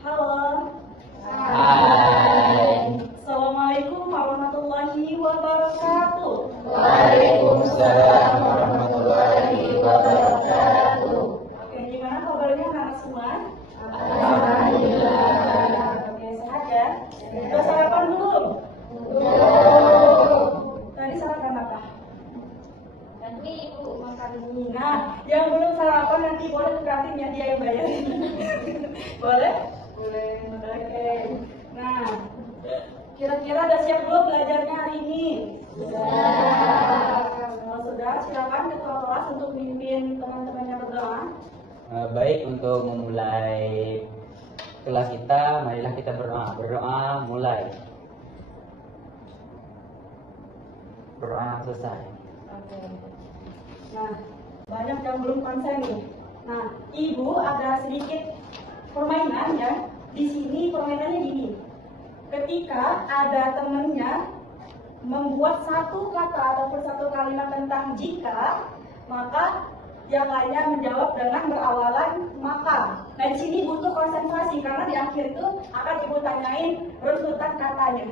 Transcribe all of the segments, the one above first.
Halo. Hai. Assalamualaikum warahmatullahi wabarakatuh. Waalaikumsalam warahmatullahi wabarakatuh. Oke, gimana kabarnya anak semua? Alhamdulillah. Oke, sehat ya? Udah sarapan belum? Tadi sarapan apa? Nanti ibu makan dulu. Nah, yang belum sarapan nanti boleh ke kantin ya, dia yang bayar. Boleh? Boleh. Oke. Nah, kira-kira udah siap belum belajarnya hari ini? Kalau sudah, silakan ketua kelas untuk pimpin teman-temannya berdoa. Baik, untuk memulai kelas kita, marilah kita berdoa. Berdoa mulai. Berdoa selesai. Oke. Nah, banyak yang belum konsen nih. Nah, ibu ada sedikit permainan ya. Di sini permainannya gini. Ketika ada temennya membuat satu kata ataupun satu kalimat tentang jika, maka yang lainnya menjawab dengan berawalan maka. Nah, di sini butuh konsentrasi karena di akhir itu akan ibu tanyain runtutan katanya.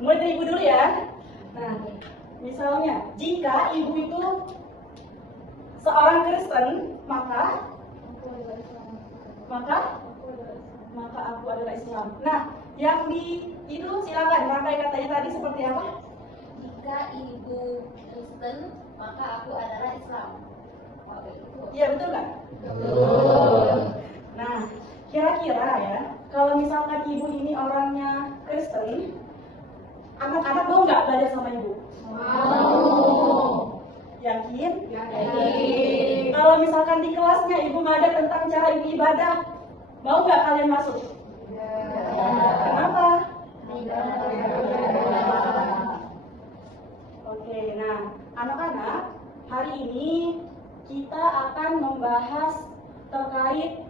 Mulai dari ibu dulu ya. Nah, misalnya jika ibu itu seorang Kristen, maka aku adalah Islam. Nah, yang di itu silakan rangkai katanya tadi seperti apa? Jika ibu Kristen, maka aku adalah Islam. Oke, itu. Iya, betul nggak? Nah, kira-kira ya, kalau misalkan ibu ini orangnya Kristen, anak-anak mau nggak belajar sama ibu? Mau. Yakin? Yakin. Kalau misalkan di kelasnya ibu ngajak tentang cara ibu ibadah, mau nggak kalian masuk? Kenapa? Oke, nah anak-anak, hari ini kita akan membahas terkait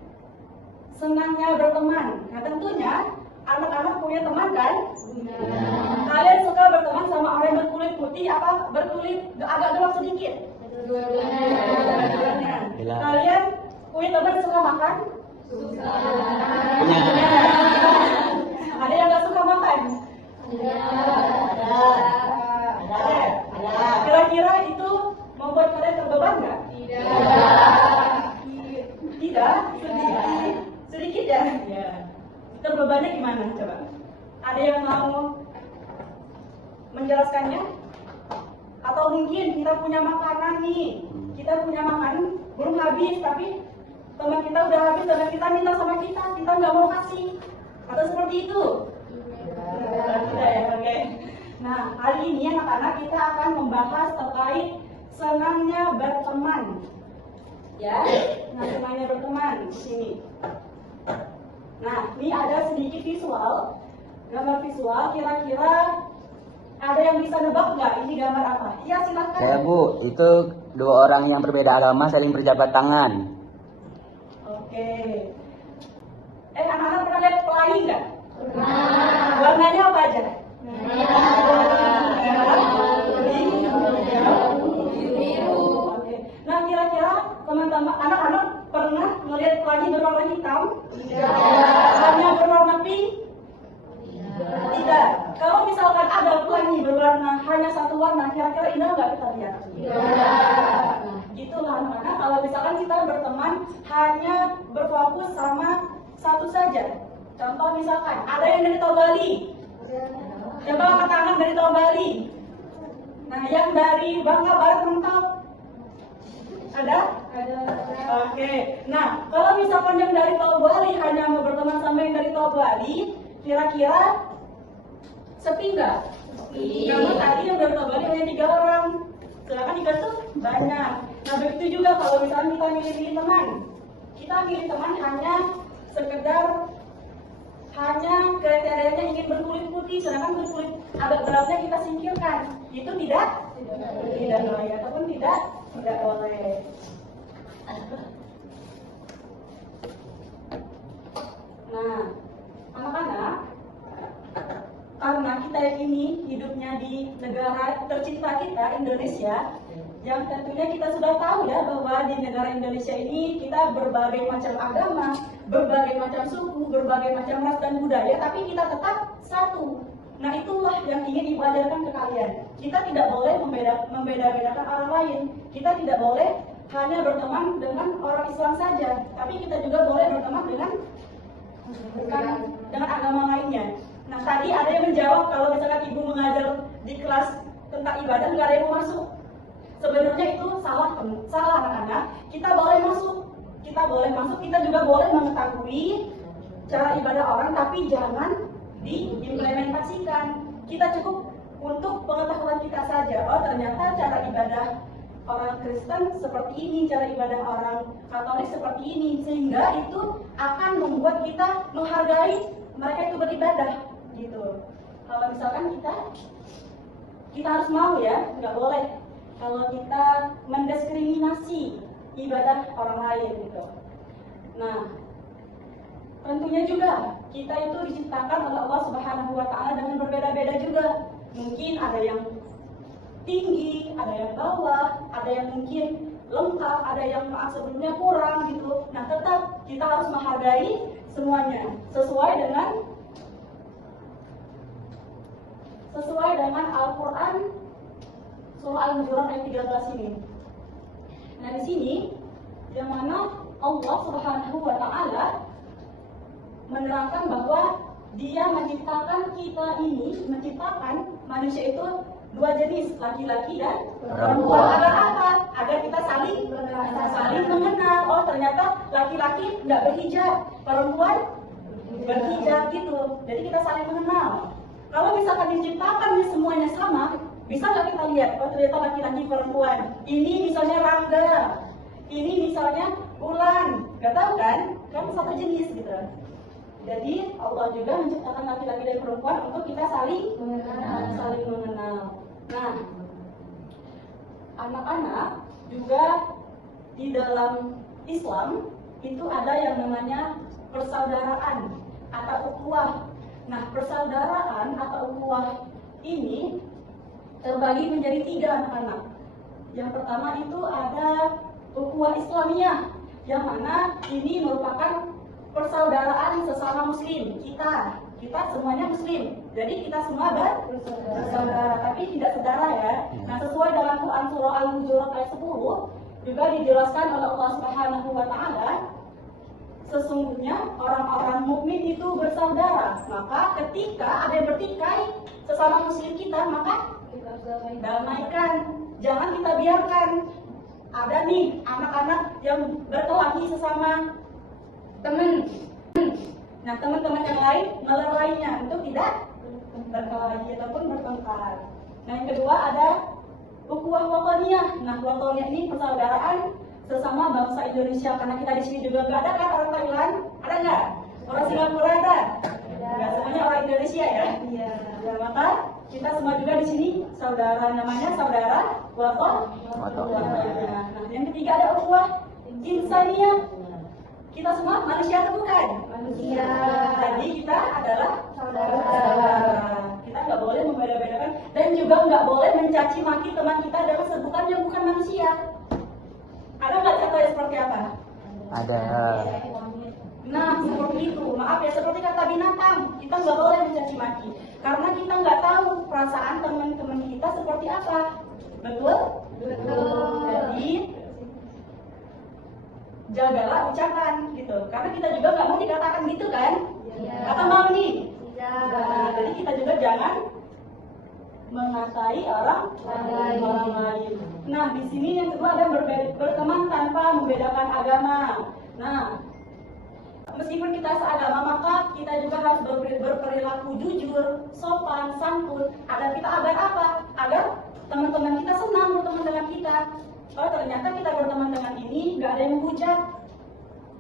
senangnya berteman. Nah tentunya anak-anak punya teman kan? Kalian suka berteman sama orang yang berkulit putih apa berkulit agak gelap sedikit? Dua-duanya. Kalian punya teman yang suka makan? Suka. Ada yang nggak suka makan? Ada. Kira-kira itu membuat kalian terbeban nggak? Tidak. Sedikit ya? Terbebannya gimana? Coba. Ada yang mau menjelaskannya? Atau mungkin kita punya makanan nih, kita punya makanan belum habis, tapi teman kita udah habis, teman kita minta sama kita nggak mau kasih, atau seperti itu? Tidak ya, oke. Nah, hari ini anak-anak kita akan membahas terkait senangnya berteman, ya. Nah, senangnya berteman di sini. Nah, ini ada sedikit visual, gambar visual. Kira-kira ada yang bisa nebak nggak ini gambar apa? Iya, silakan. Ya Bu, itu dua orang yang berbeda agama saling berjabat tangan. Oke. Anak-anak pernah lihat pelangi nggak? Pernah. Warnanya apa aja? Biru. Oke. Nah, kira-kira teman-teman anak-anak pernah melihat pelangi berwarna hitam? Tidak. Hanya berwarna pink? Tidak. Kalau misalkan ada pelangi berwarna hanya satu warna, kira-kira indah nggak kita lihat? Tidak. Nah, gitulah anak-anak. Kalau misalkan kita berteman hanya berfokus sama satu saja. Contoh misalkan ada yang dari Bali. Coba angkat tangan dari Bali. Nah, yang dari Bangka Barat mentok. Ada? Ada. Oke. Nah, kalau misalkan yang dari Bali hanya mau berteman sama yang dari Bali, kira-kira sepi nggak? Sepi. Karena tadi yang dari Bali hanya 3 orang. Sedangkan kita tuh banyak. Nah, begitu juga kalau misalnya kita milih teman. Kita milih teman hanya sekedar kriterianya ingin berkulit putih, sedangkan berkulit agak gelapnya kita singkirkan. Itu tidak boleh ataupun tidak boleh. Nah, anak-anak, karena kita ini hidupnya di negara tercinta kita, Indonesia, yang tentunya kita sudah tahu ya bahwa di negara Indonesia ini kita berbagai macam agama, berbagai macam suku, berbagai macam ras dan budaya, tapi kita tetap satu. Nah itulah yang ingin ibu ajarkan ke kalian. Kita tidak boleh membeda-bedakan orang lain. Kita tidak boleh hanya berteman dengan orang Islam saja, tapi kita juga boleh berteman dengan agama lainnya. Nah tadi ada yang menjawab kalau misalkan ibu mengajar di kelas tentang ibadah nggak ada yang mau masuk. Sebenarnya itu salah anak-anak. Kita boleh masuk, kita juga boleh mengetahui cara ibadah orang, tapi jangan diimplementasikan. Kita cukup untuk pengetahuan kita saja. Oh ternyata cara ibadah orang Kristen seperti ini, cara ibadah orang Katolik seperti ini, sehingga itu akan membuat kita menghargai mereka itu beribadah, gitu. Kalau misalkan kita harus mau ya, nggak boleh kalau kita mendiskriminasi ibadah orang lain, gitu. Nah, tentunya juga kita itu diciptakan oleh Allah Subhanahu wa Ta'ala dengan berbeda-beda juga. Mungkin ada yang tinggi, ada yang bawah, ada yang mungkin lengkap, ada yang sebelumnya kurang gitu. Nah, tetap kita harus menghargai semuanya sesuai dengan Al-Qur'an surah Al-Hujurat ayat 13 ini. Nah, di sini yang mana Allah Subhanahu wa Ta'ala menerangkan bahwa Dia menciptakan manusia itu dua jenis, laki-laki dan perempuan. Agar apa? Agar kita saling mengenal. Oh ternyata laki-laki nggak berhijab, perempuan berhijab gitu. Jadi kita saling mengenal. Kalau misalkan diciptakan semuanya sama, bisa nggak kita lihat? Oh ternyata laki-laki perempuan. Ini misalnya Rangga, ini misalnya Bulan. Nggak tahu kan? Kan satu jenis gitu. Jadi Allah juga menciptakan laki-laki dan perempuan untuk kita saling mengenal. Nah, anak-anak juga di dalam Islam itu ada yang namanya persaudaraan atau ukhuwah. Nah, persaudaraan atau ukhuwah ini terbagi menjadi 3 anak-anak. Yang pertama itu ada ukhuwah Islamiyah, yang mana ini merupakan persaudaraan sesama muslim. Kita semuanya muslim, jadi kita semua bersaudara, tapi tidak saudara ya. Nah sesuai dalam Quran surah Al-Hujurat ayat 10 juga dijelaskan oleh Allah Subhanahu wa Ta'ala, sesungguhnya orang-orang mukmin itu bersaudara. Maka ketika ada yang bertikai sesama muslim kita, maka damaikan, jangan kita biarkan ada nih anak-anak yang berkelahi sesama teman. Nah teman-teman yang lain melerainya untuk tidak berkelahi ataupun bertengkar. Nah yang kedua ada ukhuwah wataniyah. Nah wataniyah ini persaudaraan sesama bangsa Indonesia, karena kita di sini juga nggak ada kan orang Thailand, ada nggak? Orang Singapura ada? Nggak, semuanya orang Indonesia ya. Iya. Ya, maka kita semua juga di sini saudara, namanya saudara wataniyah. Nah yang ketiga ada ukhuwah insaniyah. Kita semua manusia atau bukan? Manusia. Jadi kita adalah saudara. Kita nggak boleh membeda-bedakan dan juga nggak boleh mencaci maki teman kita dengan sebutan yang bukan manusia. Ada nggak contohnya seperti apa? Ada. Nah seperti itu. Maaf ya, seperti kata binatang. Kita nggak boleh mencaci maki karena kita nggak tahu perasaan teman-teman kita seperti apa. Betul? Betul. Jadi jagalah ucapan gitu, karena kita juga nggak mau dikatakan gitu kan? Kata mau nih. Nah, jadi kita juga jangan mengatai orang lain. Nah di sini yang kedua ada berteman tanpa membedakan agama. Nah meskipun kita seagama, maka kita juga harus berperilaku jujur, sopan, santun. Agar apa? Agar teman-teman kita senang berteman dengan kita. Oh ternyata kita berteman dengan ini nggak ada yang menghujat.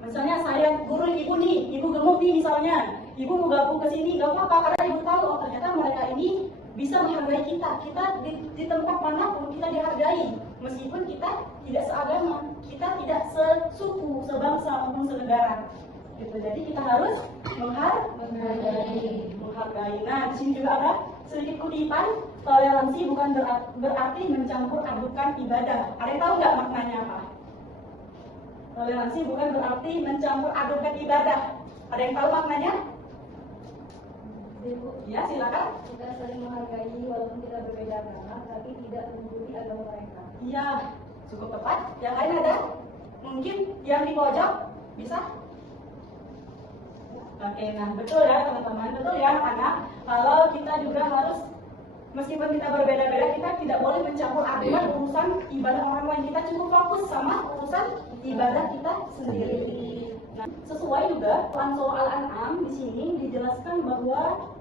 Misalnya saya guru ibu nih, ibu gemuk nih misalnya, ibu mau gabung ke sini nggak apa-apa karena ibu tahu oh ternyata mereka ini bisa menghargai kita. Kita di tempat manapun kita dihargai, meskipun kita tidak seagama, kita tidak sesuku, sebangsa maupun senegara. Gitu. Jadi kita harus menghargai. Nah di sini juga ada sedikit kutipan, toleransi bukan berarti mencampur adukan ibadah. Ada yang tahu nggak maknanya apa? Toleransi bukan berarti mencampur adukan ibadah. Ada yang tahu maknanya? Ya, silakan. Kita saling menghargai walaupun kita berbeda agama, tapi tidak menggurui agama mereka. Iya, cukup tepat. Yang lain ada? Mungkin yang di pojok bisa? Oke, nah betul ya teman-teman, betul ya anak-anak. Kalau kita juga harus, meskipun kita berbeda-beda, kita tidak boleh mencampur adukan urusan ibadah orang lain. Kita cukup fokus sama urusan ibadah kita sendiri. Nah, sesuai juga dalam surah Al-An'am di sini dijelaskan bahwa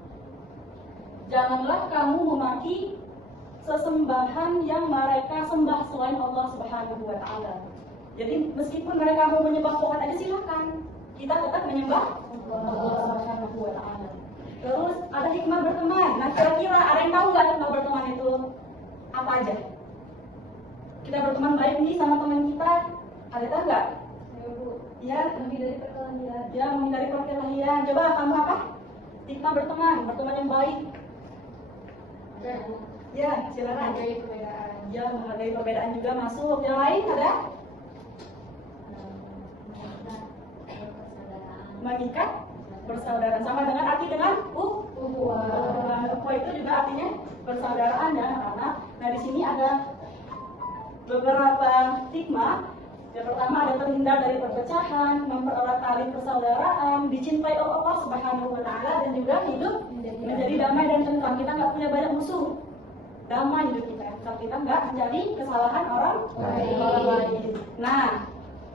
janganlah kamu memaki sesembahan yang mereka sembah selain Allah Subhanahu wa taala. Jadi meskipun mereka mau menyembah Tuhan aja silakan. Kita tetap menyembah Allah Subhanahu wa taala. Terus ada hikmah berteman. Nah, kira-kira ada yang tahu nggak hikmah berteman itu apa aja? Kita berteman baik nih sama teman kita. Ada yang tahu nggak? Ya, Menghindari perkelahian. ya menghindari perkelahian. Coba kamu apa? Hikmah berteman yang baik. Ya, silakan. Menghargai perbedaan. Ya, menghargai perbedaan juga masuk. Yang lain ada? Mengikat persaudaraan, sama dengan arti dengan ukhuwah itu juga artinya persaudaraan ya anak-anak. Nah, di sini ada beberapa hikmah. Yang pertama ada terhindar dari perpecahan, mempererat tali persaudaraan, dicintai oleh Allah Subhanahu wa taala, dan juga hidup menjadi damai dan tentram. Kita nggak punya banyak musuh. Damai hidup kita. Kalau kita nggak mencari kesalahan orang lain. Nah,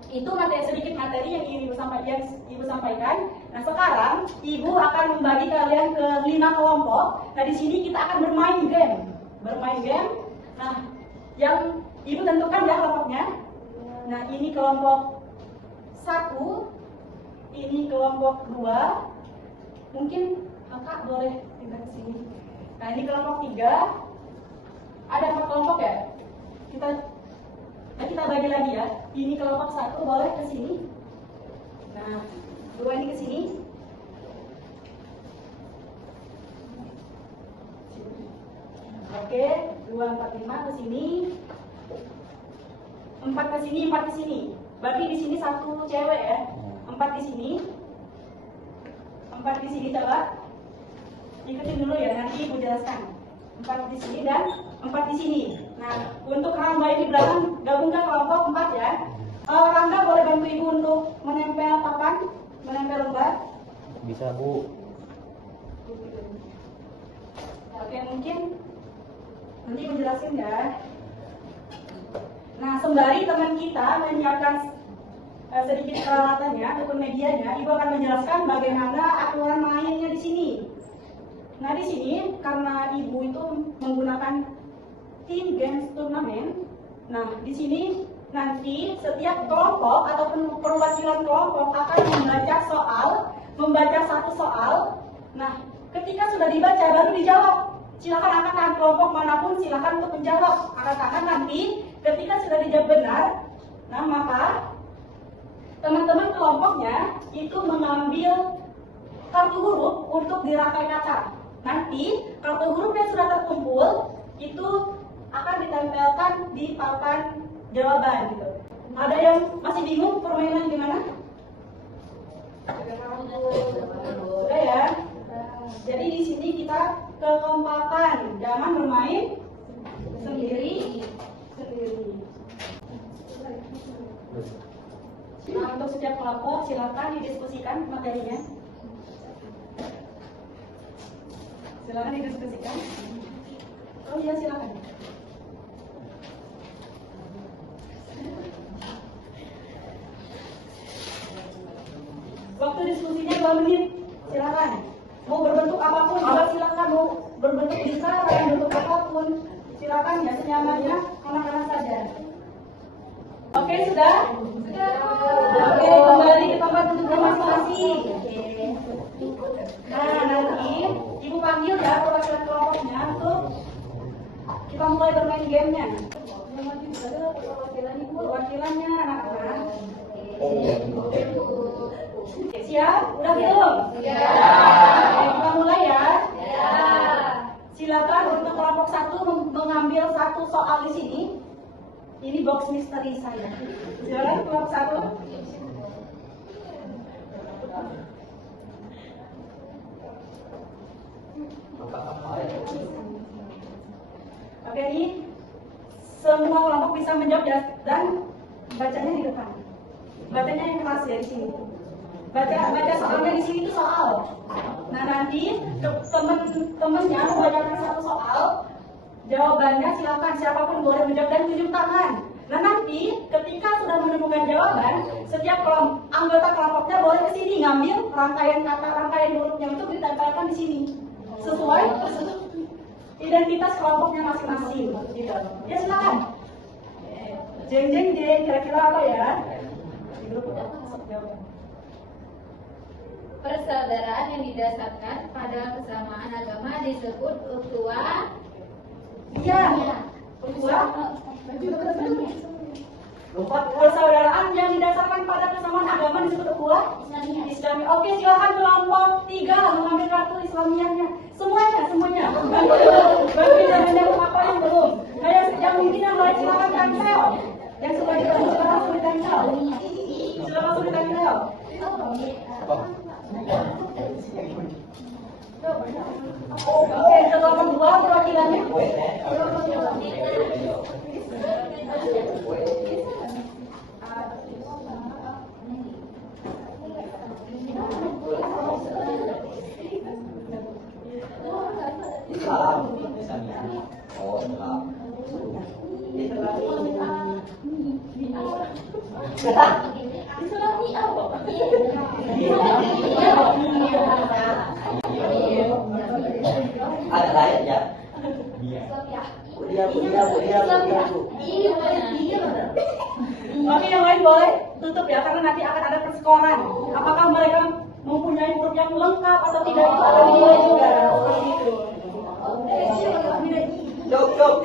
itu sedikit materi yang ingin Ibu sampaikan. Nah, sekarang Ibu akan membagi kalian ke 5 kelompok. Nah, di sini kita akan bermain game. Nah, yang Ibu tentukan ya kelompoknya. Nah, ini kelompok 1, ini kelompok 2. Mungkin Kakak boleh pindah ke sini. Nah, ini kelompok 3. Ada 4 kelompok ya? Kita bagi lagi ya. Ini kelompok 1 boleh ke sini. Nah, 2 ini ke sini. Oke, 2, 4, 5 ke sini. 4 ke sini, 4 ke sini. Berarti di sini 1 cewek ya. 4 di sini. 4 di sini coba. Ikutin dulu ya, nanti Ibu jelaskan. 4 di sini dan 4 di sini. Nah, untuk Rangga di belakang gabungkan kelompok 4 ya. Rangga boleh bantu Ibu untuk menempel papan, menempel lembar. Bisa, Bu. Oke, mungkin nanti Ibu jelasin ya. Nah, sembari teman kita menyiapkan sedikit peralatannya ataupun medianya, Ibu akan menjelaskan bagaimana aturan mainnya di sini. Nah, di sini karena Ibu itu menggunakan team games turnamen. Nah, di sini nanti setiap kelompok ataupun perwakilan kelompok akan membaca satu soal. Nah, ketika sudah dibaca baru dijawab. Silakan angkat tangan kelompok manapun, silakan untuk menjawab. Angkat tangan nanti ketika sudah dijawab benar. Nah, maka teman-teman kelompoknya itu mengambil kartu huruf untuk dirangkai kaca. Nanti kartu huruf yang sudah terkumpul itu akan ditempelkan di papan jawaban gitu. Ada yang masih bingung permainan gimana? Sudah ya. Jadi di sini kita kekompakan, jangan bermain sendiri. Nah, untuk setiap kelompok silakan didiskusikan materinya. Silakan didiskusikan. Oh iya, silakan. Waktu diskusinya 2 menit. Silakan. Mau berbentuk apapun juga silakan. Mau berbentuk besar atau bentuk apapun silakan ya, senyamannya anak-anak saja. Oke, sudah? Oke, kembali ke tempat duduknya masing-masing. Nah, nanti Ibu panggil ya perwakilan kelompoknya untuk kita mulai bermain gamenya. Perwakilannya anak-anak. Siap? Udah belum? Siap. Kita mulai ya. Silakan. Silakan untuk kelompok 1 mengambil satu soal di sini. Ini box misteri saya. Silakan kelompok 1. Oke, ini semua kelompok bisa menjawab ya, dan bacanya di depan. Bacanya yang keras ya di sini. Baca soalnya di sini itu soal. Nah, nanti temen-temennya membacakan satu soal, jawabannya silakan siapapun boleh menjawab dan tunjuk tangan. Nah, nanti ketika sudah menemukan jawaban, setiap anggota kelompoknya boleh ke sini ngambil rangkaian kata, rangkaian hurufnya itu ditempelkan di sini sesuai identitas kelompoknya masing-masing. Gitu. Ya silakan. Jeng kira-kira apa ya? Persaudaraan yang didasarkan pada kesamaan agama disebut ukhuwah. Iya. Persaudaraan yang didasarkan pada kesamaan agama disebut ukhuwah Islami. Oke, silakan kelompok 3 mengambil kartu Islamiahnya. Semuanya. Bagi yang menjawab apa yang belum. Yang mungkin yang lain silakan tempel. Yang sudah ditempel silakan sulit tempel. Silakan sulit tempel. Oke, kelompok 2 perwakilannya. Ada lain ya? Oke, yang lain boleh tutup ya, karena nanti akan ada perskoran. Apakah mereka mempunyai huruf yang lengkap atau tidak, itu akan dinilai juga.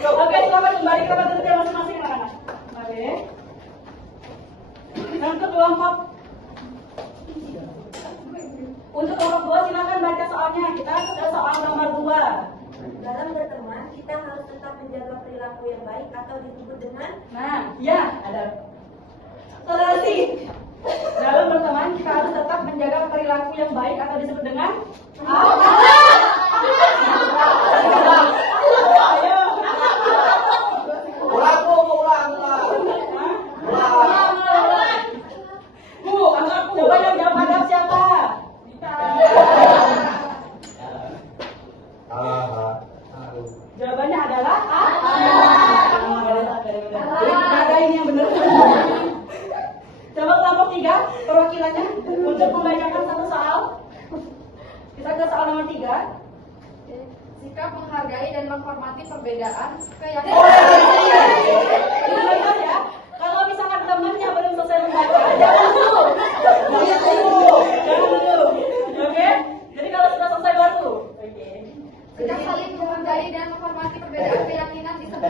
Oke, selamat kembali ke tempat duduk masing-masing anak-anak. Oke. Dan untuk kelompok 2 silakan baca soalnya. Kita sudah soal nomor 2. Dalam berteman, kita harus tetap menjaga perilaku yang baik atau disebut dengan ada toleransi. Dalam berteman, kita harus tetap menjaga perilaku yang baik atau disebut dengan coba yang jawab hadap siapa? Jawabannya adalah ada ini yang benar. Coba kelompok 3 perwakilannya untuk membacakan satu soal. Kita ke soal nomor 3. Sikap menghargai dan menghormati perbedaan keyakinan. Benar ya. Kalau misalkan temannya belum selesai membaca, jangan dulu. Oke? Jadi kalau sudah selesai baru. Sikap saling menghargai dan menghormati perbedaan keyakinan disebut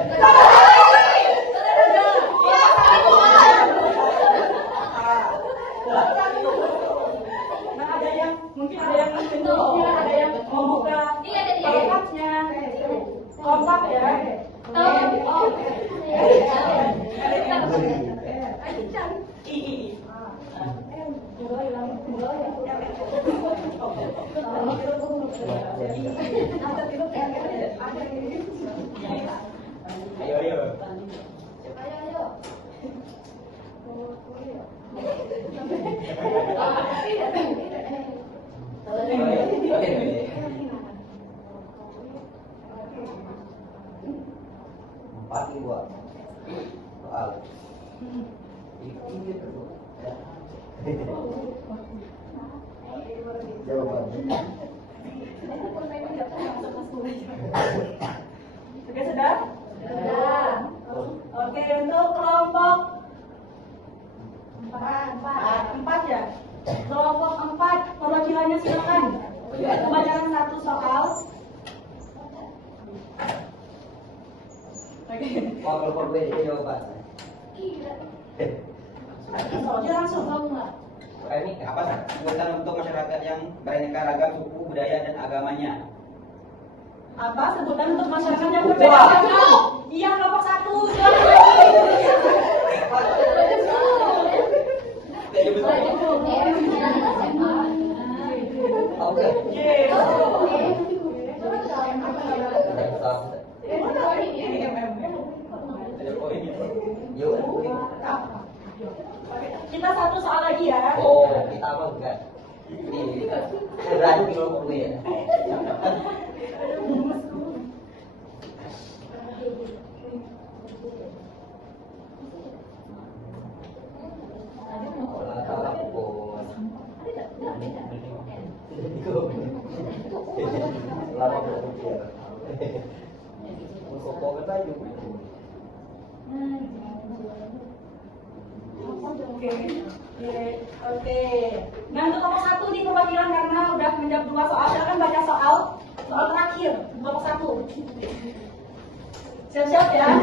Nah, mungkin ada yang menunjuknya, ada yang membuka kontak ya. Ayo. Empat dua soal. Ini kedua. Jawabannya. Oke, sudah? Oke, untuk kelompok 4 ya. Kelompok 4 perwakilannya silakan. Membacakan satu soal. Oke. Kalau berbeda jawaban. Soalnya langsung kamu nggak? Ini apa sebutan untuk masyarakat yang beraneka ragam suku, budaya dan agamanya. Apa sebutan untuk masyarakat yang berbeda? Iya, kelompok 1. Oke. Yuk. Kita satu soal lagi ya. Oh, kita apa enggak? Ini berani kelompok gue ya. Lama berpikir. Kok kita juga. Oke. Nah, untuk kelompok 1 nih kewakilan karena udah menjawab 2 soal, silakan baca soal terakhir kelompok 1. Siap-siap ya.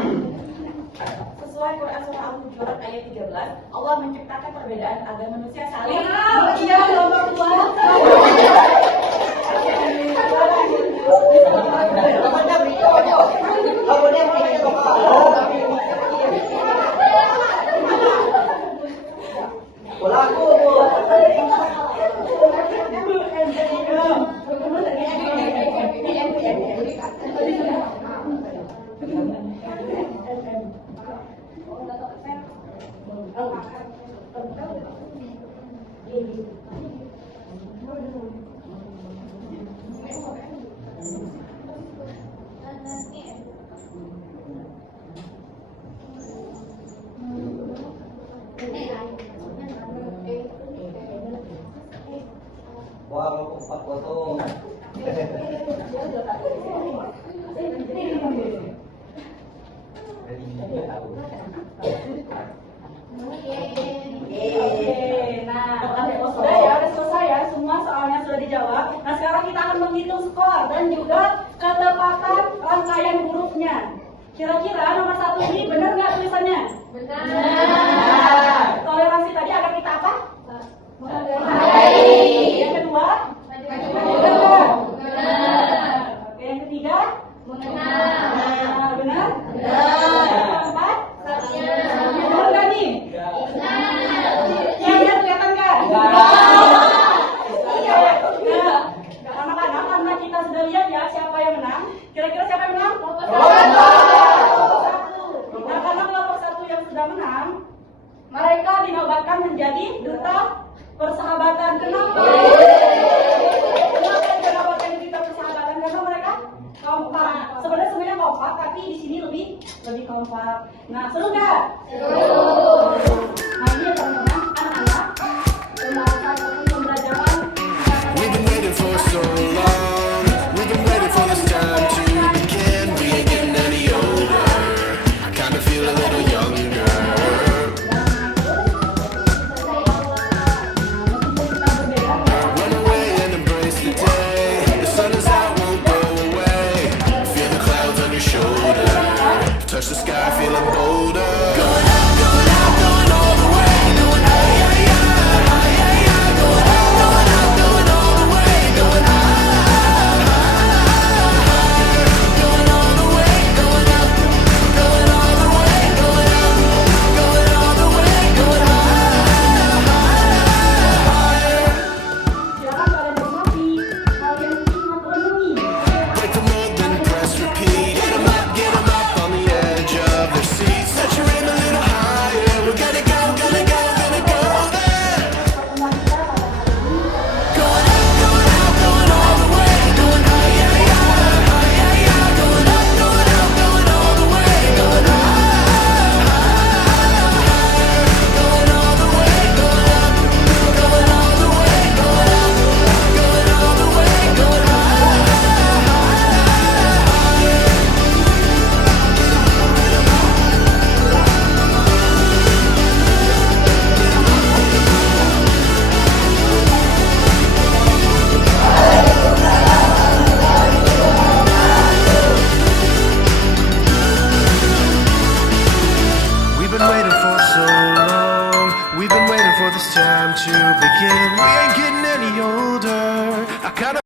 Sesuai Quran surah Al-Hujurat ayat 13, Allah menciptakan perbedaan agar manusia saling Iya, kelompok 2. Wah, kelompok 4 kosong. Oke, nah sudah ya, udah selesai ya, semua soalnya sudah dijawab. Nah sekarang kita akan menghitung skor dan juga ketepatan rangkaian hurufnya. Kira-kira nomor 1 ini benar nggak tulisannya? Benar. Nah, toleransi tadi agar kita apa? Baik. Yang kedua? Benar. Oke, yang ketiga? Benar. Nah, benar? Benar. Yang keempat? Benar nggak nih? Yang kelihatan nggak? Iya. Nah, anak-anak karena kita sudah lihat ya siapa yang menang. Kira-kira siapa yang menang? Kelompok 1. Nah, karena kelompok 1 yang sudah menang, mereka dinobatkan menjadi duta persahabatan. Kenapa? Kenapa dinobatkan duta persahabatan? Karena mereka kompak. Sebenarnya kompak, tapi di sini lebih kompak. Nah, seru nggak? Nah, ini ya teman-teman, anak-anak, pembahasan untuk pembelajaran. We've been waiting for so long. We've been waiting for this time to begin. We ain't getting any older. I kinda feel a little younger. Run away and embrace the day. The sun is out, won't go away. Feel the clouds on your shoulder. Touch the sky, feeling bolder. Going out, going out, going all the way. Going high, yeah, yeah, high, yeah, yeah. Going out, going out, going all the way. Going high, higher. Going all the way, going up. Going all the way, going up. Going all the way, going higher. Silakan kalian nikmati hal yang sangat renungi. Break the mold, then press repeat. Get 'em up on the edge of their seats. Set your aim a little higher. We're gonna go, gonna go, gonna go there. Pertemuan kita pada hari ini. Going out, going out, going all the way. Going high, yeah, yeah, high, yeah, yeah. Going up, going out, going all the way. Going higher. Going all the way, going up. Going all the way, going up. Going all the way, going We've been waiting for so long. We've been waiting for this time to begin. We ain't getting any older. I kinda